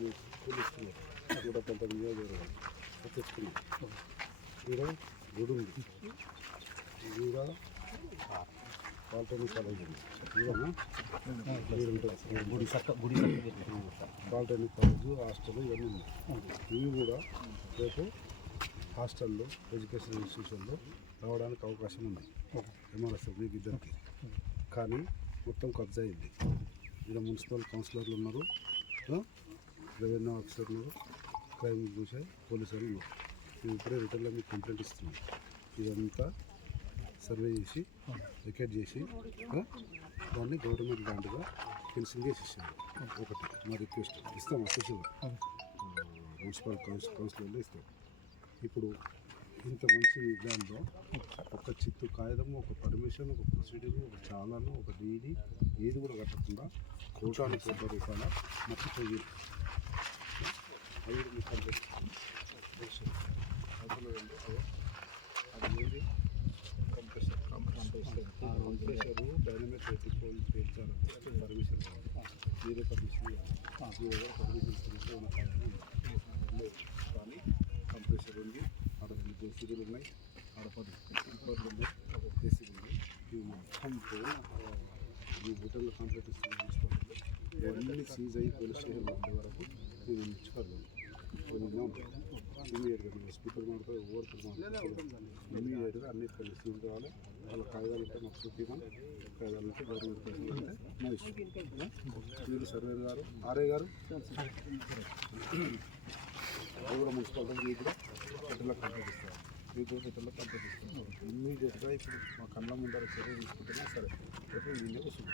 అది తెచ్చుకున్నాం ఈడ గుడి ఉంది ఈడ పాలిటెక్నిక్ కాలేజ్ ఉంది ఈడ గుడి చక్క గుడి పాలిటెక్నిక్ కాలేజ్ హాస్టల్ ఇవన్నీ ఉన్నాయి ఇవి కూడా రేపు హాస్టల్లో ఎడ్యుకేషన్ ఇన్స్టిట్యూషన్లో రావడానికి అవకాశం ఉన్నాయి ఎంఆర్ఎస్ మీకు ఇద్దరికి కానీ మొత్తం కబ్జా అయింది ఇక్కడ మున్సిపల్ కౌన్సిలర్లు ఉన్నారు రెవెన్యూ ఆఫీసర్ ఉన్నారు క్రైమ్ చూసే పోలీసు వాళ్ళు ఉన్నారు మేము ఇప్పుడే రిటర్న్లో మీకు కంప్లైంట్ ఇస్తున్నాం ఇదంతా సర్వే చేసి వికెట్ చేసి దాన్ని గవర్నమెంట్ ల్యాండ్గా ఫెన్సింగ్ చేసి ఇచ్చారు. ఒకటి మా రిక్వెస్ట్ ఇస్తాం అఫీషియల్గా మున్సిపల్ కౌన్సిల్ కౌన్సిలర్లో ఇస్తాం ఇప్పుడు ఇంత మంచి ల్యాండ్లో ఒక చిత్తు కాగితం ఒక పర్మిషన్ ఒక ప్రొసీడింగ్ ఒక చాలాను ఒక డీడీ ఏది కూడా కట్టకుండా కోటానికి కోట్ల రూపాయల మర్చిపోయి ఐదు ముక్కలు అవతల రెండు అదే అది ఏంది కంప్రెసర్ కంప్రెసర్ డైనమిక్ అది పర్మిషన్ కావాలి మీరే పర్మిషన్ ఇవ్వాలి పర్మిషన్ తీసుకుంటే ఉన్న లేదు కానీ కంప్రెసర్ ఉంది ఆడ రెండు జేసీబీలు ఉన్నాయి ఆడ పది టిప్పర్లు ఉన్నాయి ఒక జేసీబీ ఉంది ఇవి మొత్తం ఈ హోటల్లో కంప్లీట్ ఇస్తుంది ఇవన్నీ సీజ్ అయ్యి పోలీస్ స్టేషన్ ఉండే వరకు ఇది ఇచ్చుకోవాలి ఇమీడియట్గా నేను స్పీకర్ ఇమీడియట్గా అన్ని కొన్ని సీజ్ కావాలి వాళ్ళ కాగితాలు ఉంటే మాకు చూపించమని కాగితాలు ఉంటే గవర్నమెంట్ మా ఇష్టం మీరు సర్వేర్ గారు ఆర్ఏ గారు అది కూడా మున్సిపాలిటీ మీకు కూడా రిటర్న్లో కంప్లీట్ ఇస్తారు మీకు కూడా కంప్లీట్ ఇస్తారు ఇమ్మీడియట్గా ఇప్పుడు మా కళ్ళ ముందర చర్య తీసుకుంటున్నా సరే. రేపు మీ వస్తుంది